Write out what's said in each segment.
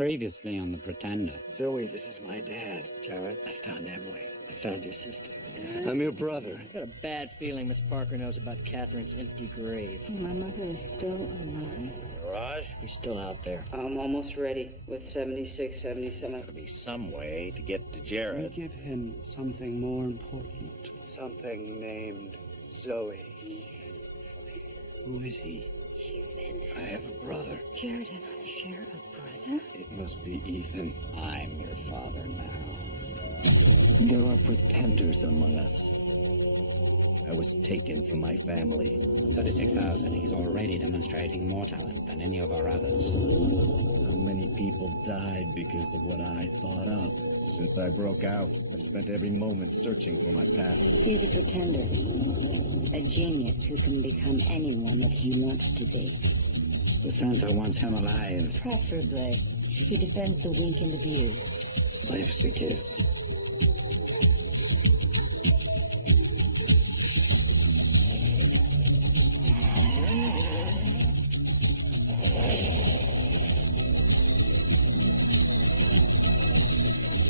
Previously on The Pretender. Zoe, this is my dad. Jared, I found Emily. I found your sister. I'm your brother. I got a bad feeling Miss Parker knows about Catherine's empty grave. My mother is still alive. Raj? He's still out there. I'm almost ready with 76, 77. There's gotta be some way to get to Jared. We give him something more important. Something named Zoe. He hears the voices. Who is he? Ethan. I have a brother. Jared and I share a brother? It must be Ethan. I'm your father now. There are pretenders among us. I was taken from my family. 36,000. He's already demonstrating more talent than any of our others. So many people died because of what I thought up. Since I broke out, I've spent every moment searching for my past. He's a pretender. A genius who can become anyone that he wants to be. The Santa wants him alive. Preferably, if he defends the weak and abused. Life's a gift.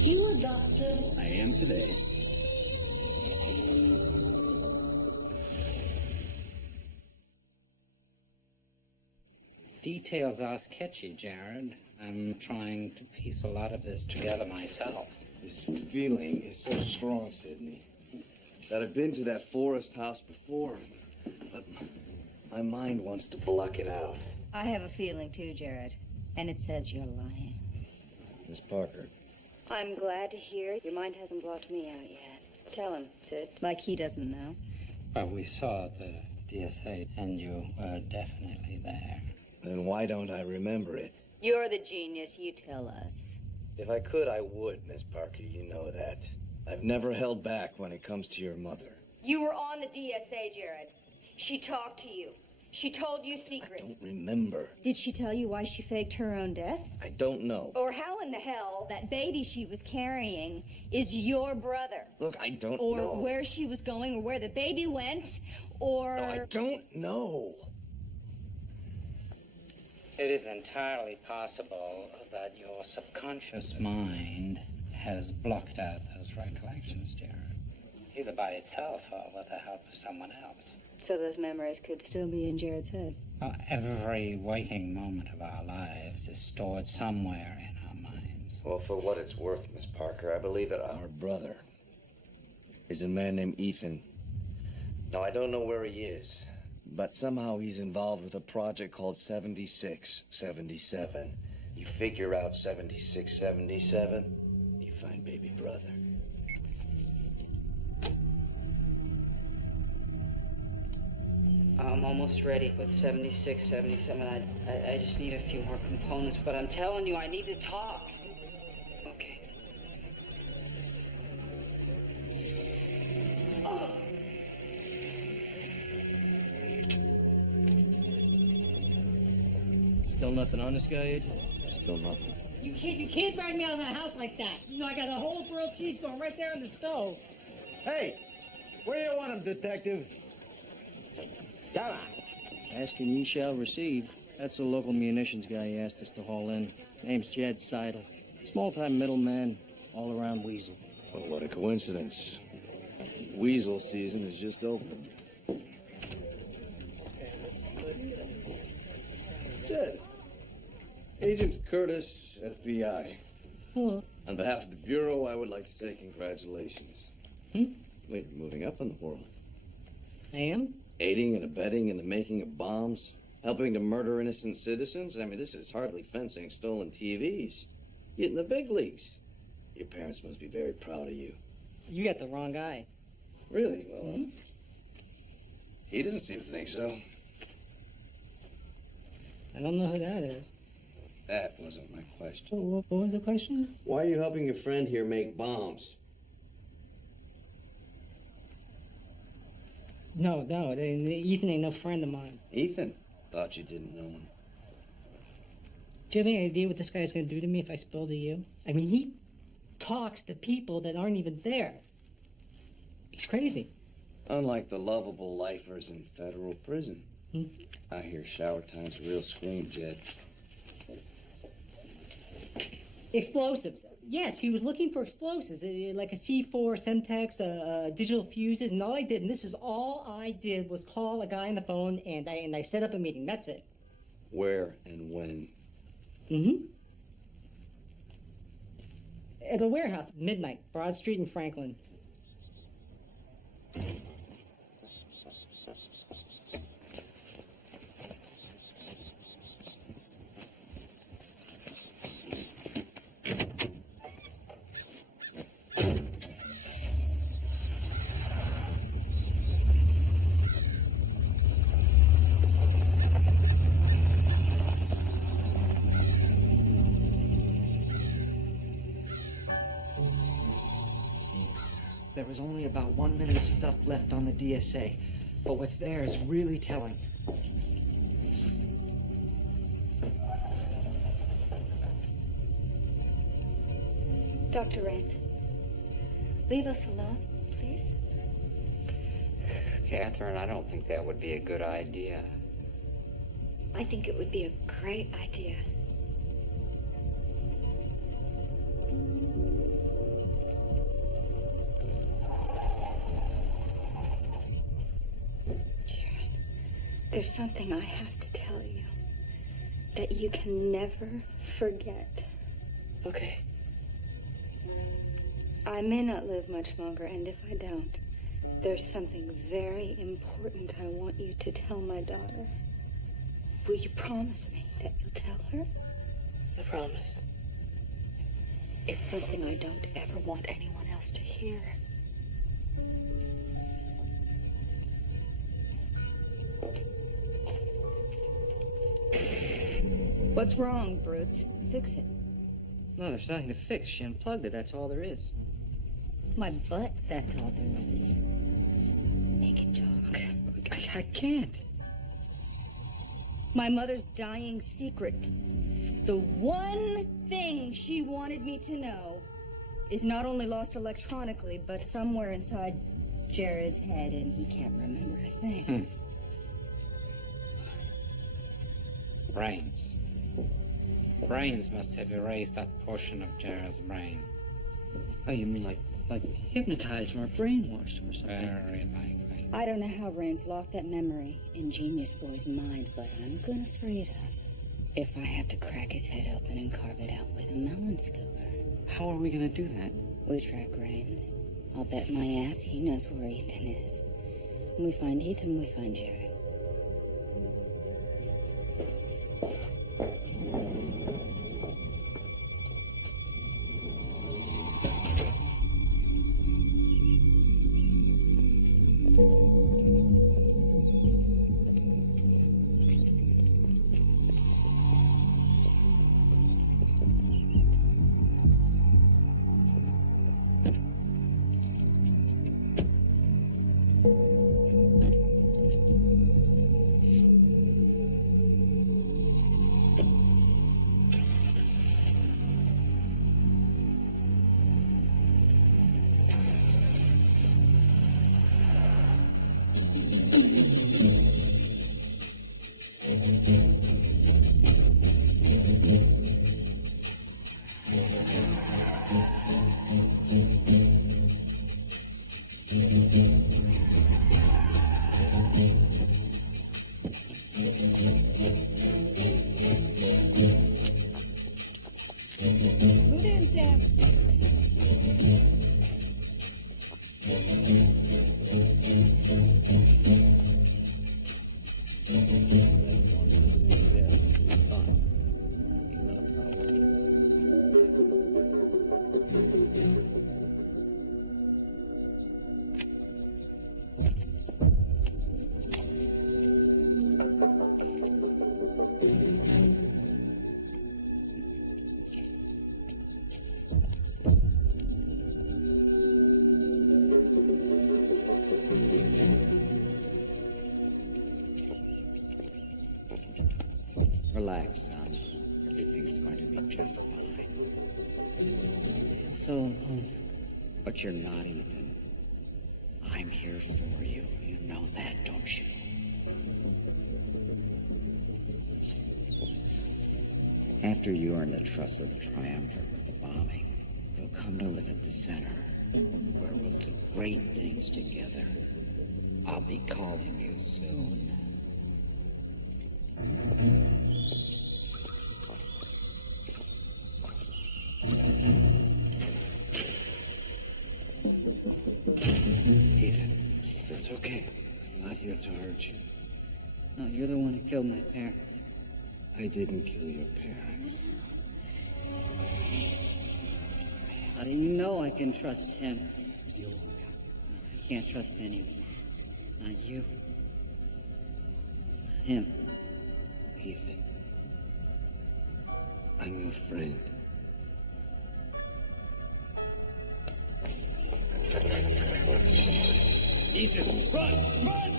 You a doctor? I am today. Details are sketchy, Jared. I'm trying to piece a lot of this together myself. This feeling is so strong, Sidney, that I've been to that forest house before, but my mind wants to block it out. I have a feeling too, Jared. And it says you're lying. Miss Parker. I'm glad to hear your mind hasn't blocked me out yet. Tell him, Sid. Like he doesn't know. Well, we saw the DSA, and you were definitely there. Then why don't I remember it? You're the genius, you tell us. If I could, I would, Miss Parker. You know that. I've never held back when it comes to your mother. You were on the DSA, Jared. She talked to you. She told you secrets. I don't remember. Did she tell you why she faked her own death? I don't know. Or how in the hell That baby she was carrying is your brother. Look, I don't Or know. where she was going, or where the baby went, or... No, I don't know. It is entirely possible that your subconscious mind has blocked out those recollections, Jared. Either by itself or with the help of someone else. So those memories could still be in Jared's head. Well, every waking moment of our lives is stored somewhere in our minds. Well, for what it's worth, Miss Parker, I believe that our brother is a man named Ethan. Now, I don't know where he is, but somehow he's involved with a project called 7677. You figure out 7677, you find baby brother. I'm almost ready with 76, 77. I just need a few more components, but I'm telling you, I need to talk. Okay. Oh. Still nothing on this guy, Agent? Still nothing. You can't drag me out of my house like that. You know, I got a whole grilled cheese going right there on the stove. Hey, where do you want him, detective? Come on. Asking ye shall receive. That's the local munitions guy he asked us to haul in. Name's Jed Seidel. Small-time middleman, all-around weasel. Well, what a coincidence. Weasel season is just opened. Jed. Agent Curtis, FBI. Hello. On behalf of the Bureau, I would like to say congratulations. Wait, you're moving up in the world. I am? Aiding and abetting in the making of bombs, helping to murder innocent citizens. I mean, this is hardly fencing stolen TVs. You're in the big leagues. Your parents must be very proud of you. You got the wrong guy. Really? Well, he doesn't seem to think so. I don't know who that is. That wasn't my question. What was the question? Why are you helping your friend here make bombs? No, Ethan ain't no friend of mine. Ethan? Thought you didn't know him. Do you have any idea what this guy's gonna do to me if I spill to you? I mean, he talks to people that aren't even there. He's crazy. Unlike the lovable lifers in federal prison. I hear shower time's a real scream, Jed. Explosives. Yes, he was looking for explosives, like a C4, Semtex, digital fuses, and all I did, and this is all I did, was call a guy on the phone, and I set up a meeting. That's it. Where and when? Mm-hmm. At a warehouse, midnight, Broad Street in Franklin. There was only about 1 minute of stuff left on the DSA, but what's there is really telling. Dr. Rains, leave us alone, please. Catherine, I don't think that would be a good idea. I think it would be a great idea. Jared, there's something I have to tell you that you can never forget. Okay. I may not live much longer, and if I don't, there's something very important I want you to tell my daughter. Will you promise me that you'll tell her? I promise. It's something I don't ever want anyone else to hear. What's wrong, Brutes? Fix it. No, there's nothing to fix. She unplugged it. That's all there is. My butt, that's all there is. Make it talk. I can't. My mother's dying secret. The one thing she wanted me to know is not only lost electronically, but somewhere inside Jared's head, and he can't remember a thing. Brains. Brains must have erased that portion of Jared's brain. Oh, you mean like hypnotized or brainwashed or something? Very likely. I don't know how Rains locked that memory in Genius Boy's mind, but I'm gonna free it up if I have to crack his head open and carve it out with a melon scooper. How are we gonna do that? We track Rains. I'll bet my ass he knows where Ethan is. When we find Ethan, we find Jared. Move in, Sam. Relax, son. Everything's going to be just fine. So, But you're not, Ethan. I'm here for you. You know that, don't you? After you earn the trust of the Triumvirate with the bombing, you'll come to live at the center, where we'll do great things together. I'll be calling you soon. Ethan, it's okay. I'm not here to hurt you. No, you're the one who killed my parents. I didn't kill your parents. How do you know I can trust him? I can't trust anyone. Not you. Not him. Ethan, I'm your friend. Ethan, run! Run!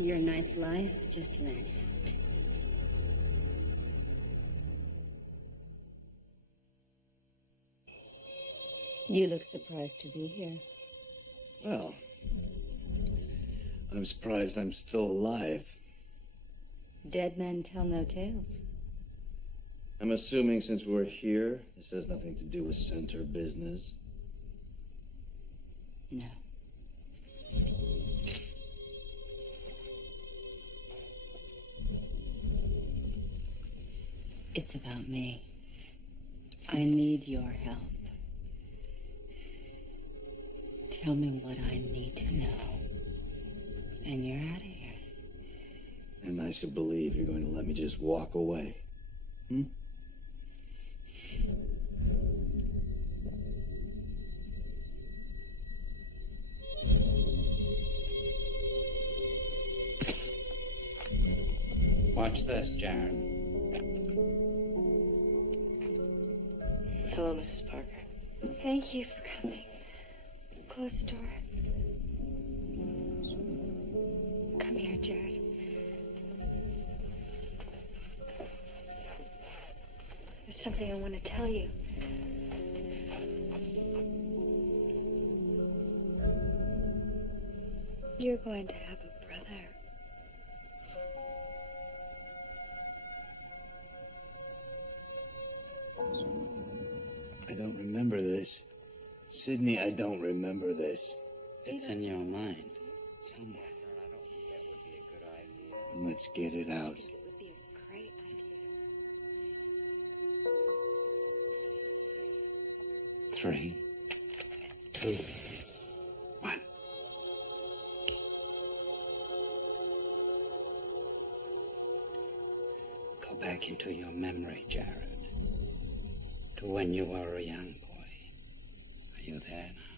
Your ninth life just ran out. You look surprised to be here. Well, I'm surprised I'm still alive. Dead men tell no tales. I'm assuming since we're here, this has nothing to do with center business. No. It's about me. I need your help. Tell me what I need to know. And you're out of here. And I should believe you're going to let me just walk away. Hmm? Watch this, Jared. Hello, Mrs. Parker. Thank you for coming. Close the door. Come here, Jared. There's something I want to tell you. You're going to have a brother. I don't remember this. Sydney, I don't remember this. It's in your mind somewhere. Let's get it out. It would be a great idea. 3, 2, 1. Go back into your memory, Jared. To when you were a young boy. Are you there now?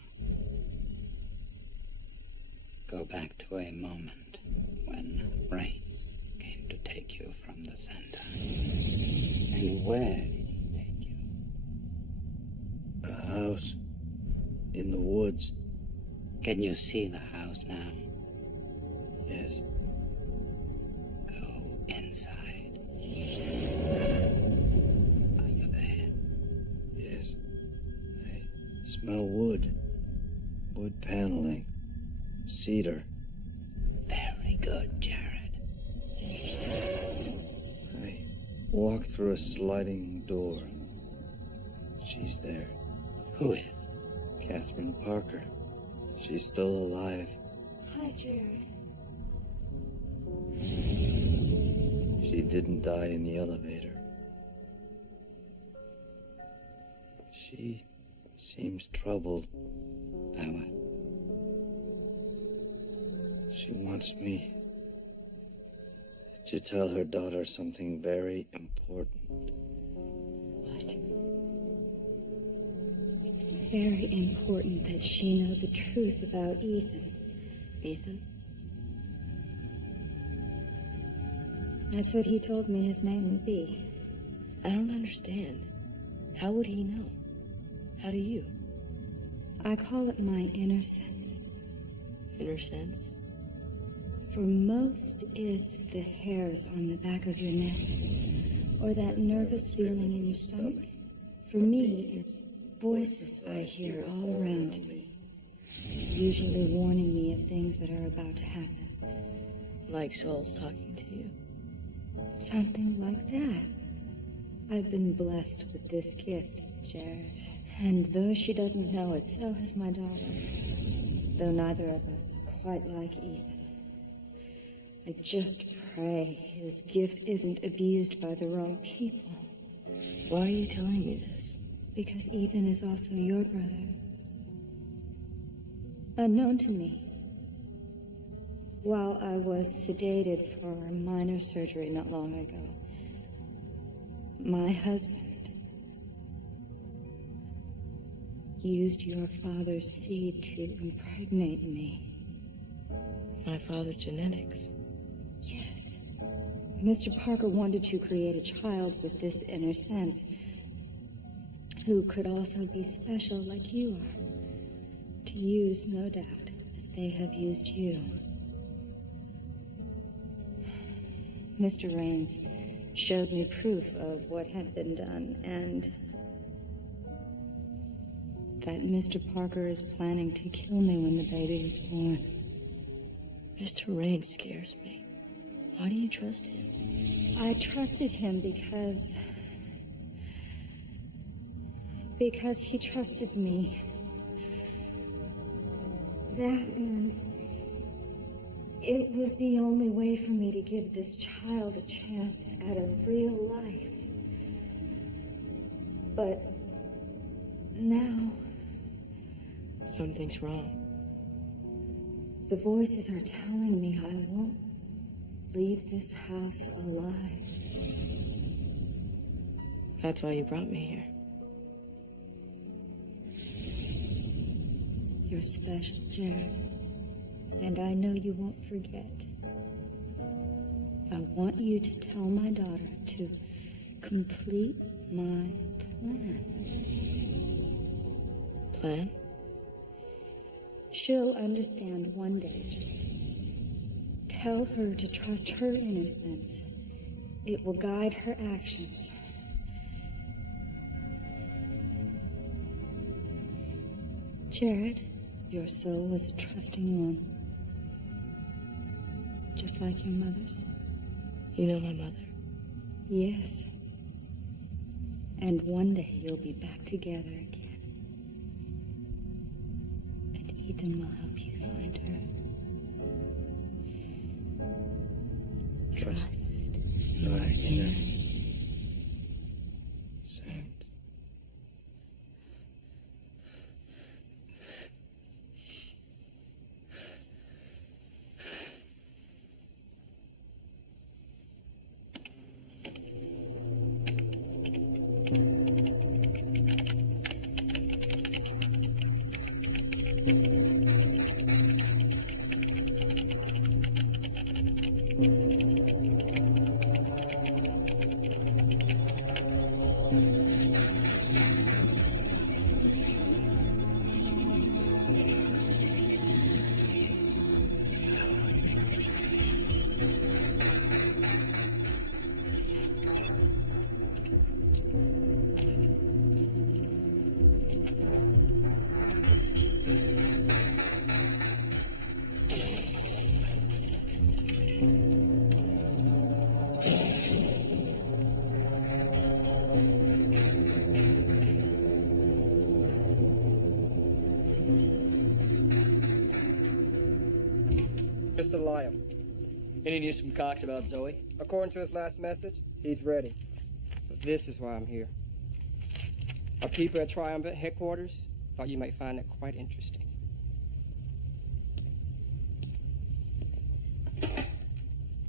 Go back to a moment when brains came to take you from the center. And where did he take you? A house in the woods. Can you see the house now? Yes. Go inside. Are you there? Yes. I smell wood. Wood paneling. Cedar. Very good, Jared. I walk through a sliding door. She's there. Who is? Catherine Parker. She's still alive. Hi, Jared. She didn't die in the elevator. She seems troubled. By what? She wants me to tell her daughter something very important. What? It's very important that she know the truth about Ethan. Ethan? That's what he told me his name would be. I don't understand. How would he know? How do you? I call it my inner sense. Inner sense? For most, it's the hairs on the back of your neck, or that nervous feeling in your stomach. For me, it's voices I hear all around me, usually warning me of things that are about to happen. Like souls talking to you? Something like that. I've been blessed with this gift, Jared. And though she doesn't know it, so has my daughter. Though neither of us quite like Ethan. I just pray his gift isn't abused by the wrong people. Why are you telling me this? Because Ethan is also your brother. Unknown to me. While I was sedated for minor surgery not long ago, my husband used your father's seed to impregnate me. My father's genetics? Yes. Mr. Parker wanted to create a child with this inner sense, who could also be special like you are. To use, no doubt, as they have used you. Mr. Raines showed me proof of what had been done, and that Mr. Parker is planning to kill me when the baby is born. Mr. Raines scares me. Why do you trust him? I trusted him because he trusted me. That, and it was the only way for me to give this child a chance at a real life. But now something's wrong. The voices are telling me I won't leave this house alive. That's why you brought me here. You're special, Jared. And I know you won't forget. I want you to tell my daughter to complete my plan. Plan? She'll understand one day. Just tell her to trust her innocence. It will guide her actions. Jared, your soul is a trusting one. Just like your mother's. You know my mother? Yes. And one day you'll be back together again. And Ethan will help you find her. Trust. My inner sense. Mr. Lyle. Any news from Cox about Zoe? According to his last message, he's ready. But this is why I'm here. Our people at Triumvirate headquarters thought you might find it quite interesting.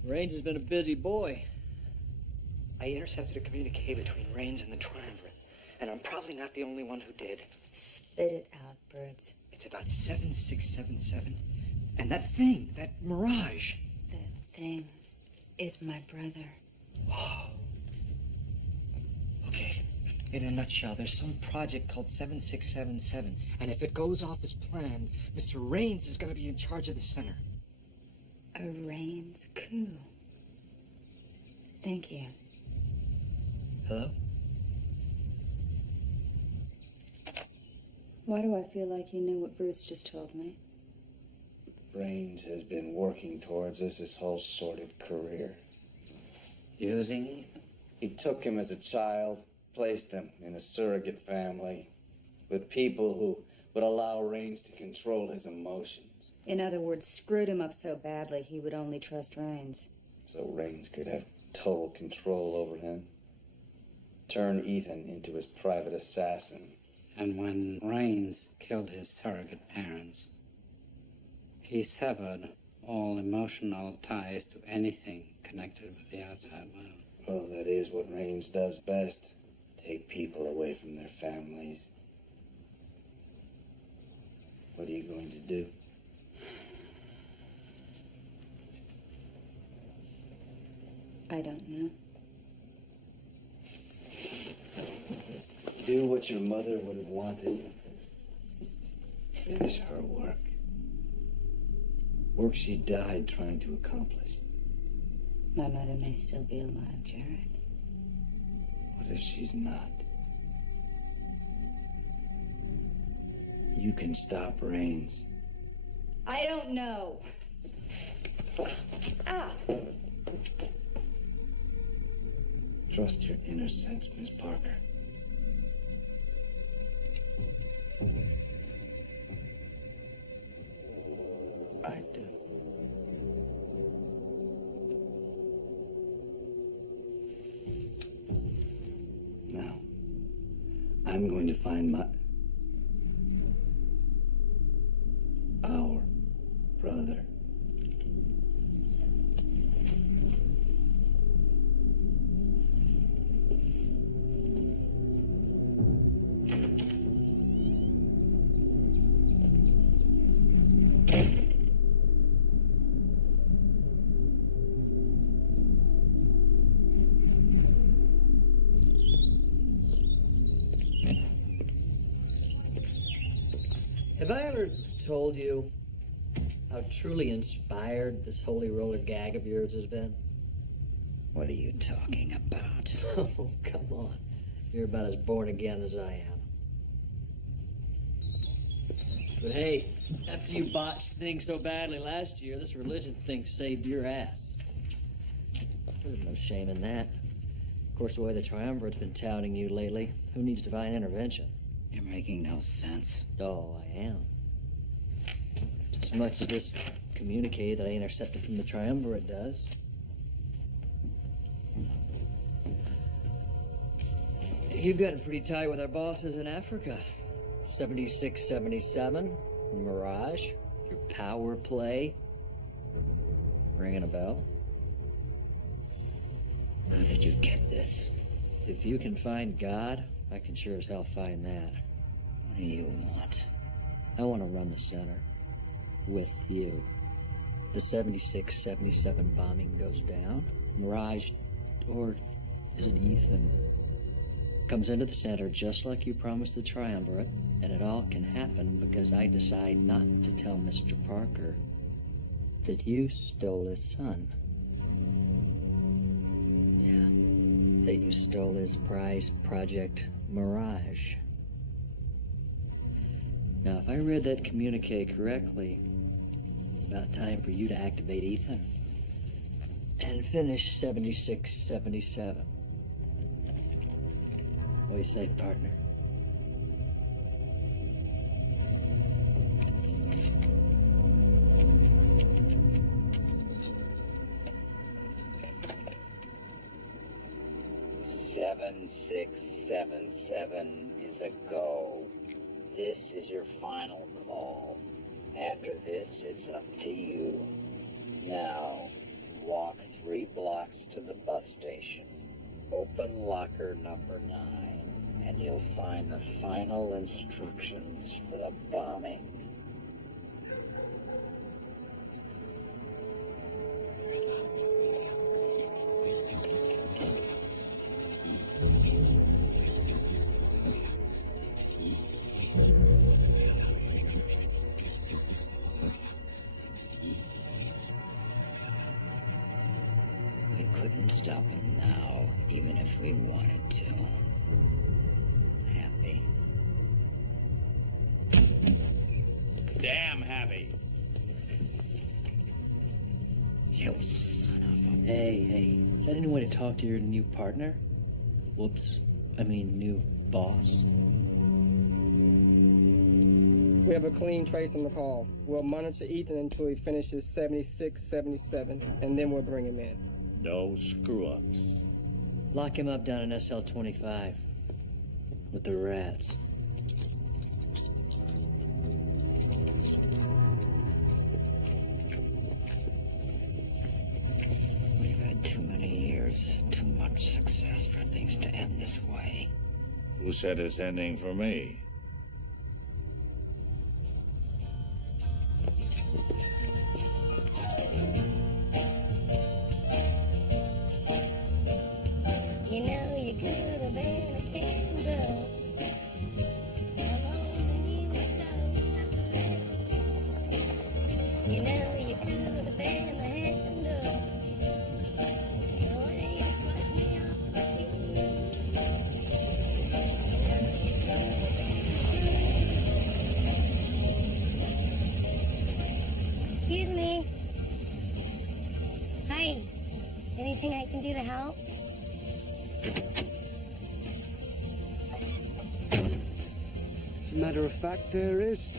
Raines has been a busy boy. I intercepted a communique between Raines and the Triumvirate, and I'm probably not the only one who did. Spit it out, birds. It's about 7677. And that thing, that mirage. That thing. is my brother. Okay, in a nutshell, there's some project called 7677, and if it goes off as planned, Mr. Raines is going to be in charge of the center. A Raines coup. Thank you. Hello? Why do I feel like you knew what Bruce just told me? Raines has been working towards this his whole sordid career. Using Ethan? He took him as a child, placed him in a surrogate family with people who would allow Raines to control his emotions. In other words, screwed him up so badly he would only trust Raines. So Raines could have total control over him. Turn Ethan into his private assassin. And when Raines killed his surrogate parents, he severed all emotional ties to anything connected with the outside world. Well, that is what Raines does best. Take people away from their families. What are you going to do? I don't know. Do what your mother would have wanted. Finish her work. Work she died trying to accomplish. My mother may still be alive, Jared. What if she's not? You can stop Raines. I don't know. Ah! Trust your inner sense, Miss Parker. I do. Now, I'm going to find our brother. Have I ever told you how truly inspired this holy roller gag of yours has been? What are you talking about? Oh, come on. You're about as born again as I am. But hey, after you botched things so badly last year, this religion thing saved your ass. There's no shame in that. Of course, the way the Triumvirate's been touting you lately, who needs divine intervention? You're making no sense. Oh, I am. As much as this communique that I intercepted from the Triumvirate does. You've gotten pretty tight with our bosses in Africa. 7677, Mirage, your power play. Ringing a bell? How did you get this? If you can find God, I can sure as hell find that. What do you want? I want to run the center. With you. The 76-77 bombing goes down. Mirage, or is it Ethan, comes into the center just like you promised the Triumvirate, and it all can happen because I decide not to tell Mr. Parker that you stole his son. Yeah, that you stole his prize project, Mirage. Now, if I read that communique correctly, it's about time for you to activate Ethan and finish 76-77. What do you say, partner? Seven, 6, 7, 7 is a go. This is your final call. After this, it's up to you. Now, walk 3 blocks to the bus station. Open locker number 9, and you'll find the final instructions for the bombing. We couldn't stop him now, even if we wanted to. Happy? Damn happy. You son of a... Hey, is that any way to talk to your new partner? Whoops. I mean, new boss. We have a clean trace on the call. We'll monitor Ethan until he finishes 76, 77, and then we'll bring him in. No screw-ups. Lock him up down in SL25 with the rats. We've had too many years, too much success for things to end this way. Who said it's ending for me? You know you could have been a candle. You know you could have been a handle. The way you swept me off my feet. Excuse me. Hi. Anything I can do to help? As a matter of fact, there is.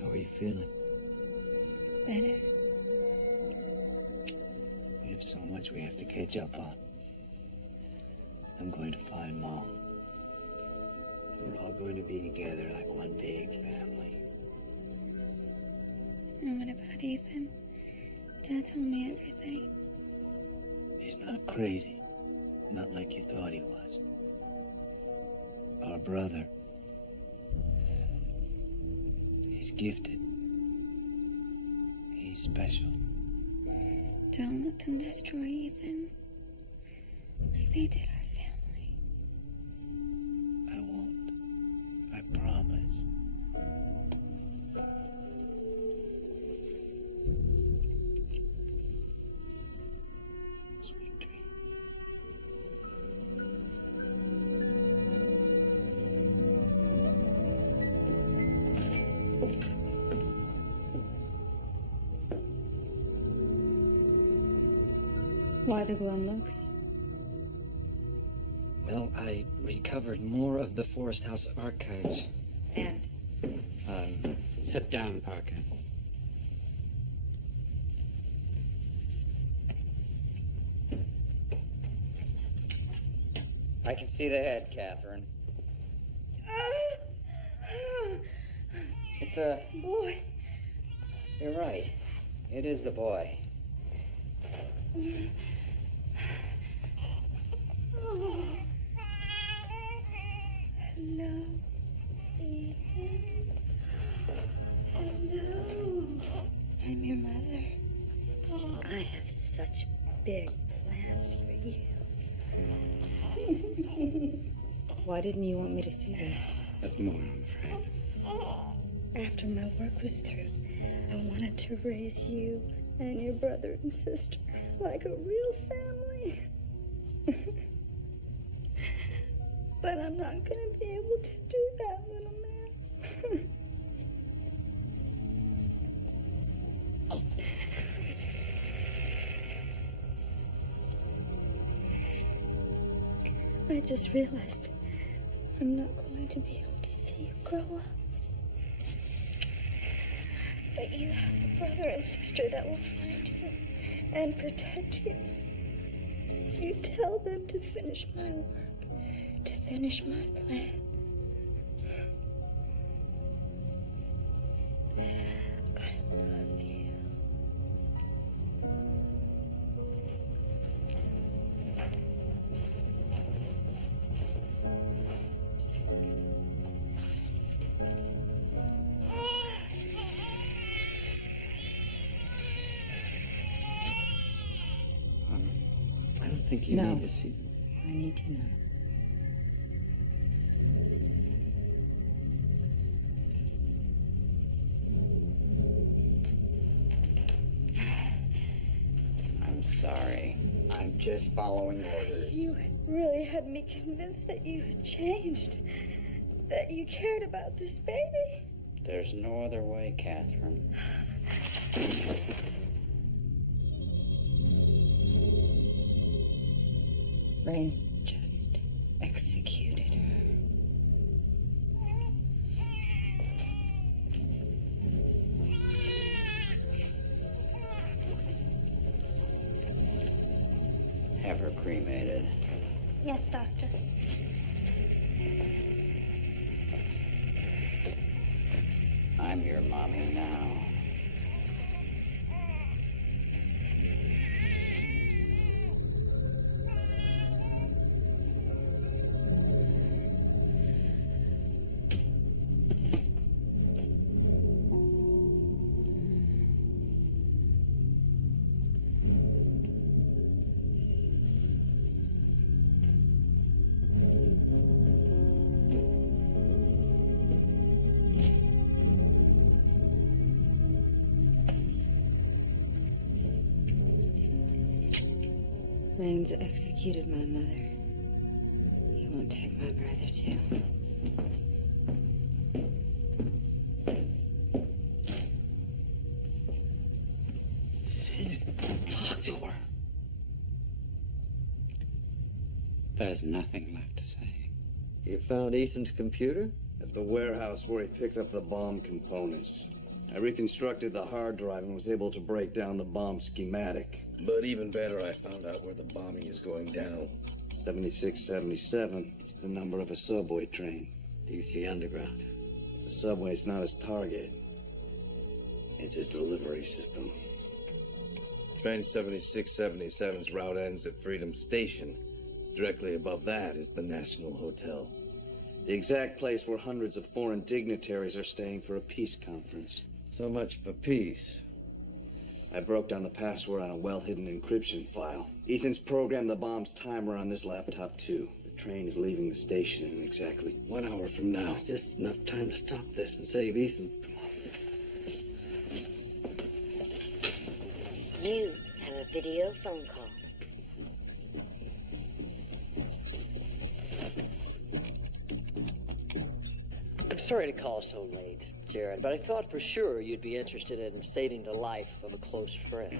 How are you feeling? Better. We have so much we have to catch up on. I'm going to find Mom. We're all going to be together like one big family. And what about Ethan? Dad told me everything. He's not crazy. Not like you thought he was. Our brother. He's gifted. He's special. Don't let them destroy Ethan. Like they did our family. I won't. I promise. Sweet dreams. Why the glum looks? Well, I recovered more of the Forest House archives. And? Sit down, Parker. I can see the head, Catherine. It's a boy. You're right. It is a boy. Oh. Hello, Ethan. Hello. I'm your mother. I have such big plans for you. Why didn't you want me to see this? There's more, I'm afraid. After my work was through, I wanted to raise you and your brother and sister like a real family. But I'm not going to be able to do that, little man. I just realized I'm not going to be able to see you grow up. But you have a brother and sister that will find you and protect you. You tell them to finish my work, to finish my plan. I love you. I don't think you need to see. I need to know. I'm sorry. I'm just following orders. You really had me convinced that you had changed, that you cared about this baby. There's no other way, Catherine. Rains just executed her. Have her cremated. Yes, Doctor. I'm your mommy now. Rains executed my mother. He won't take my brother, too. Sid, talk to her. There's nothing left to say. You found Ethan's computer? At the warehouse where he picked up the bomb components. I reconstructed the hard drive and was able to break down the bomb schematic. But even better, I found out where the bombing is going down. 7677. It's the number of a subway train. DC Underground. The subway's not his target. It's his delivery system. Train 7677's route ends at Freedom Station. Directly above that is the National Hotel. The exact place where hundreds of foreign dignitaries are staying for a peace conference. So much for peace. I broke down the password on a well-hidden encryption file. Ethan's programmed the bomb's timer on this laptop, too. The train is leaving the station in exactly 1 hour from now. Just enough time to stop this and save Ethan. You have a video phone call. I'm sorry to call so late, Jared, but I thought for sure you'd be interested in saving the life of a close friend.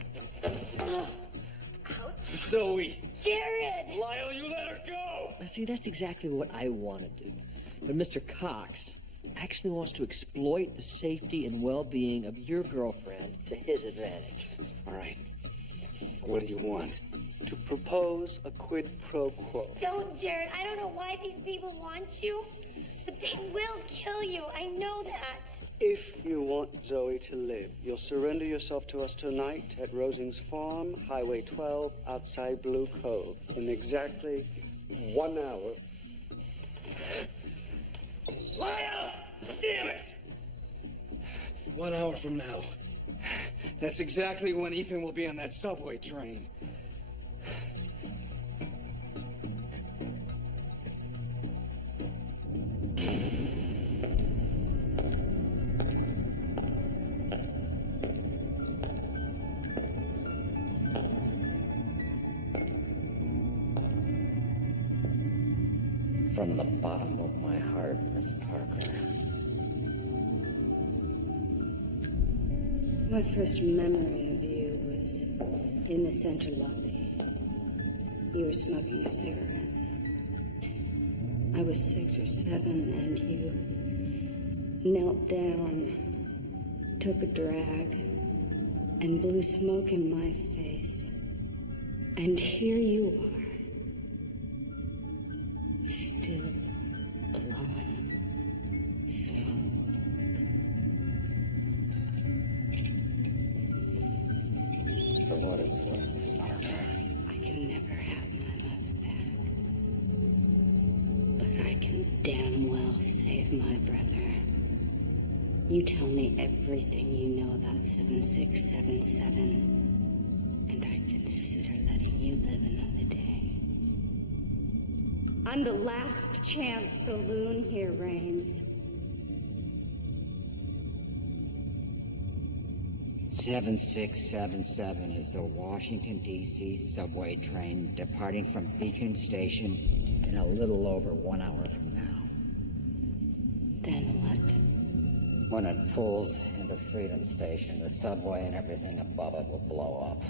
Zoe! Jared! Lyle, you let her go! Now, see, that's exactly what I want to do. But Mr. Cox actually wants to exploit the safety and well-being of your girlfriend to his advantage. All right. What do you want? To propose a quid pro quo. Don't, Jared. I don't know why these people want you, but they will kill you. I know that. If you want Zoe to live, you'll surrender yourself to us tonight at Rosing's Farm, Highway 12, outside Blue Cove, in exactly 1 hour. Lyle! Damn it! 1 hour from now. That's exactly when Ethan will be on that subway train. From the bottom of my heart, Miss Parker. My first memory of you was in the center lobby. You were smoking a cigarette. I was 6 or 7, and you knelt down, took a drag, and blew smoke in my face. And here you are, still for what it's worth, Miss Parker. I can never have my mother back. But I can damn well save my brother. You tell me everything you know about 7677, and I consider letting you live another day. I'm the last chance saloon here, Rains. 7677 is a Washington, D.C. subway train departing from Beacon Station in a little over 1 hour from now. Then what? When it pulls into Freedom Station, the subway and everything above it will blow up.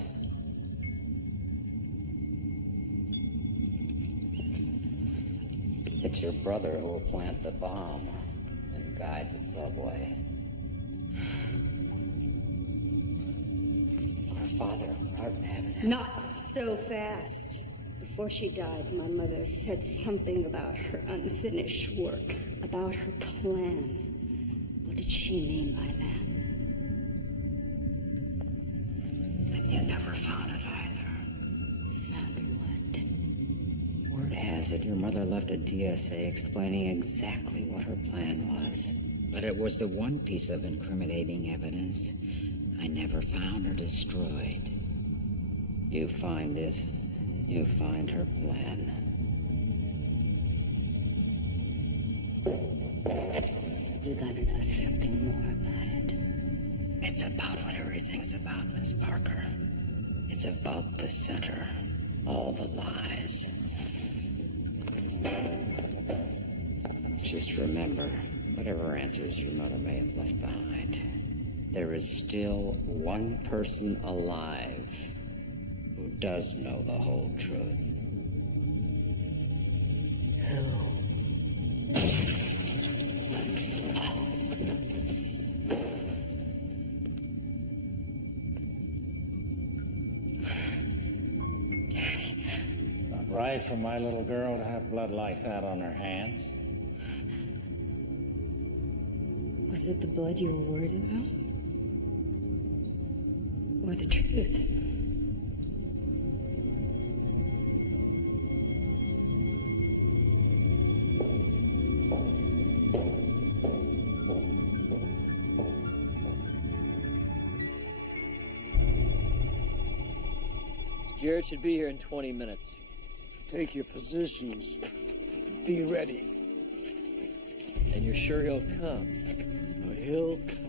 It's your brother who will plant the bomb and guide the subway. Our father, art in heaven. Not so fast. Before she died, my mother said something about her unfinished work, about her plan. What did she mean by that? Then you never found it either. Found what? Word has it your mother left a DSA explaining exactly what her plan was. But it was the one piece of incriminating evidence I never found or destroyed. You find it, you find her plan. You gotta know something more about it. It's about what everything's about, Miss Parker. It's about the center. All the lies. Just remember, whatever answers your mother may have left behind, there is still one person alive who does know the whole truth. Who? Not right for my little girl to have blood like that on her hands. Was it the blood you were worried about? Or the truth? Jared should be here in 20 minutes. Take your positions. Be ready. And you're sure he'll come? Oh, he'll come.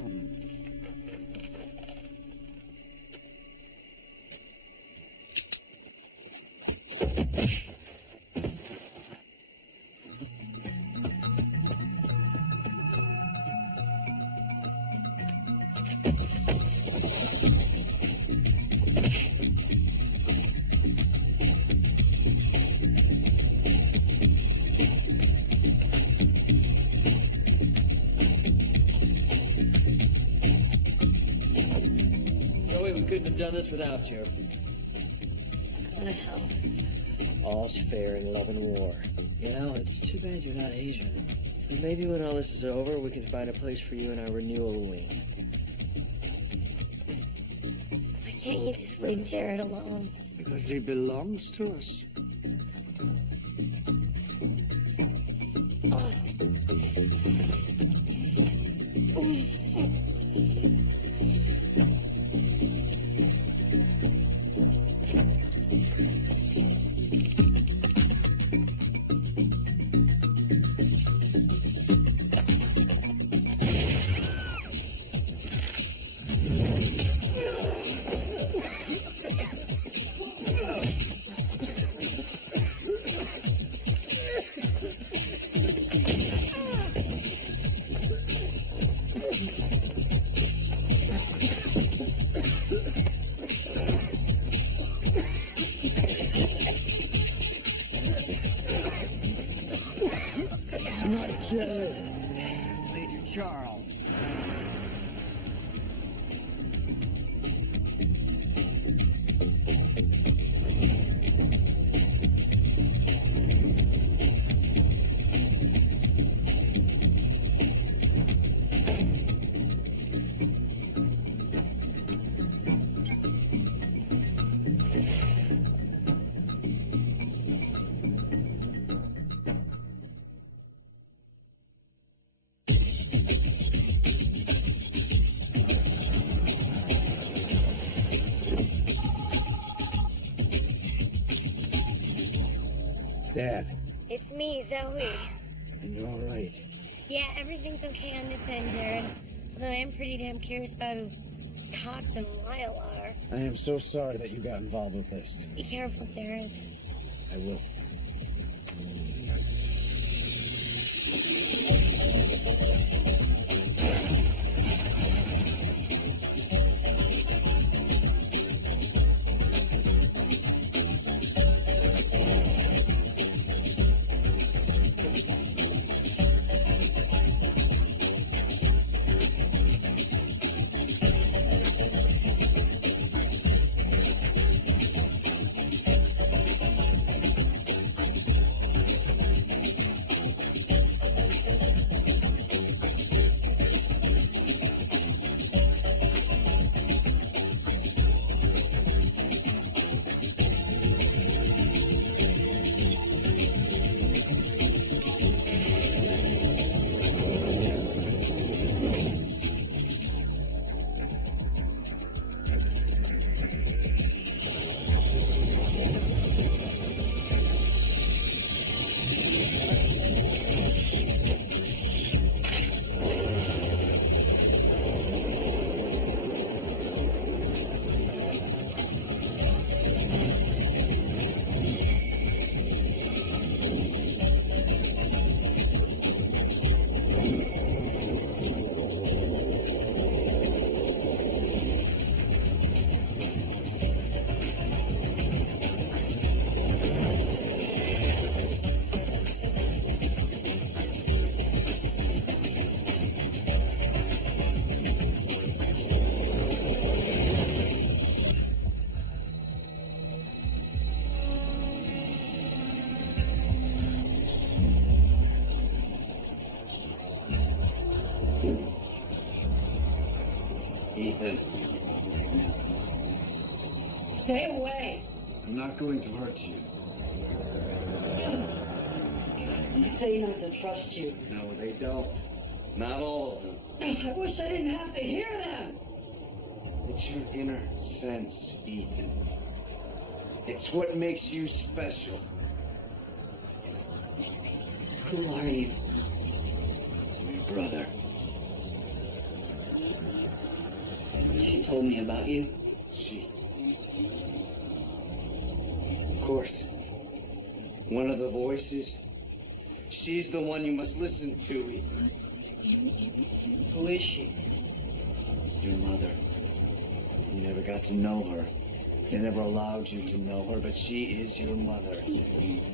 Couldn't have done this without you. Gonna help. All's fair in love and war. You know, it's too bad you're not Asian. Maybe when all this is over, we can find a place for you in our renewal wing. Why can't you just leave Jared alone? Because he belongs to us. Major Charles. Dad, It's me, Zoe. and you're all right. Yeah, everything's okay on this end, Jared. Although I am pretty damn curious about who Cox and Lyle are. I am so sorry that you got involved with this. Be careful, Jared. I will. Ethan, Stay away. I'm not going to hurt you. You say not to trust you. No, they don't. Not all of them. I wish I didn't have to hear them. It's your inner sense, Ethan. It's what makes you special. Who are you? I'm your brother. She told me about you. She. Of course. One of the voices. She's the one you must listen to, Ethan. Who is she? Your mother. You never got to know her. They never allowed you to know her, but she is your mother.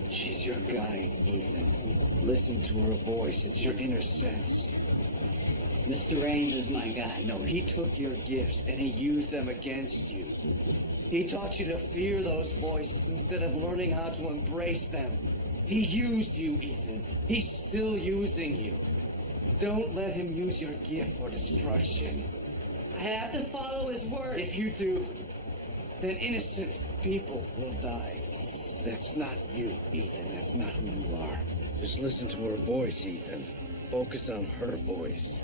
She's your guide, Ethan. Listen to her voice. It's your inner sense. Mr. Raines is my guy. No, he took your gifts and he used them against you. He taught you to fear those voices instead of learning how to embrace them. He used you, Ethan. He's still using you. Don't let him use your gift for destruction. I have to follow his word. If you do, then innocent people will die. That's not you, Ethan. That's not who you are. Just listen to her voice, Ethan. Focus on her voice.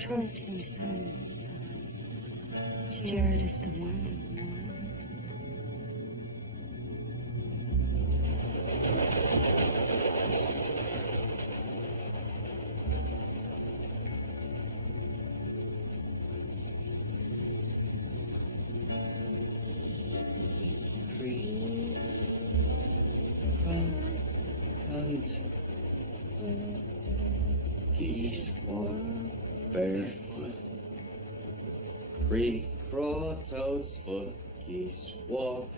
Trust him, sons. Jared is the one. Listen to her. Free from clouds. Geese walk barefoot. Free crawl toads foot. Geese walk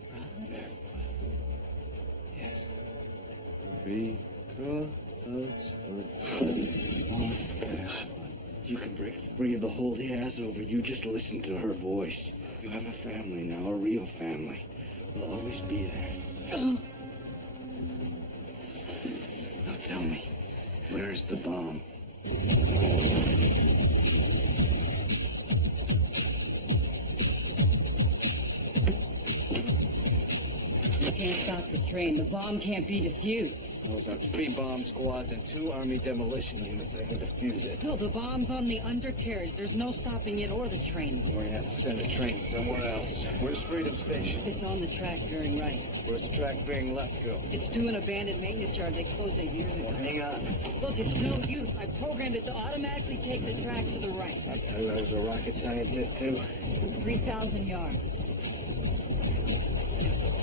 barefoot. Yes. Free crawl toads foot. Walk barefoot. You can break free of the hold he has over you. Just listen to her voice. You have a family now, a real family. We'll always be there. Now tell me, where is the bomb? You can't stop the train. The bomb can't be defused. Those are 3 bomb squads and 2 Army demolition units. I can defuse it. No, the bomb's on the undercarriage. There's no stopping it or the train. We're gonna have to send the train somewhere else. Where's Freedom Station? It's on the track veering right. Where's the track bearing left go? It's to an abandoned maintenance yard. They closed it years ago. Hang on. Look, it's no use. I programmed it to automatically take the track to the right. I'll tell you, I was a rocket scientist, too. 3,000 yards.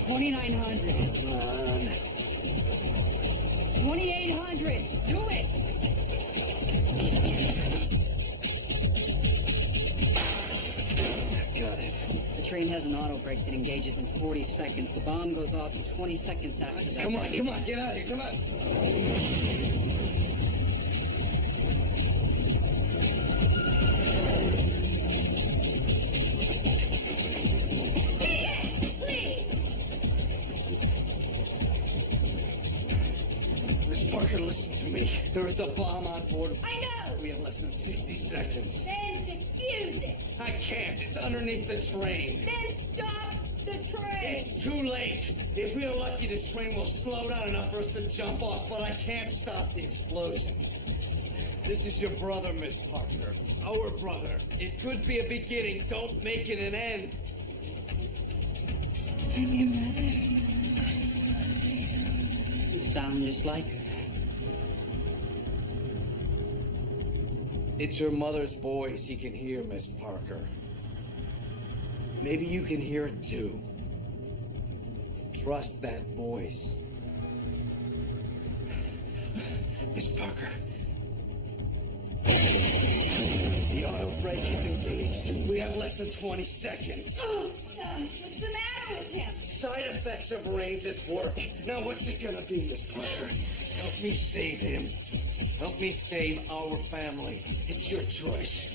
2,900. Come on. 2,800. Do it! Got it. The train has an auto brake that engages in 40 seconds. The bomb goes off in 20 seconds after that. Come on, get out of here, come on. Miss Parker, listen to me. There is a bomb on board. I know! We have less than 60 seconds. Then defuse it! I can't. It's underneath the train. Then stop the train! It's too late. If we are lucky, this train will slow down enough for us to jump off, but I can't stop the explosion. This is your brother, Miss Parker. Our brother. It could be a beginning. Don't make it an end. I'm your mother. You sound just like her. It's your mother's voice he can hear, Miss Parker. Maybe you can hear it too. Trust that voice. Miss Parker. The auto brake is engaged. We have less than 20 seconds. Oh, what's the matter with him? Side effects of Rains' work. Now what's it gonna be, Miss Parker? Help me save him. Help me save our family. It's your choice.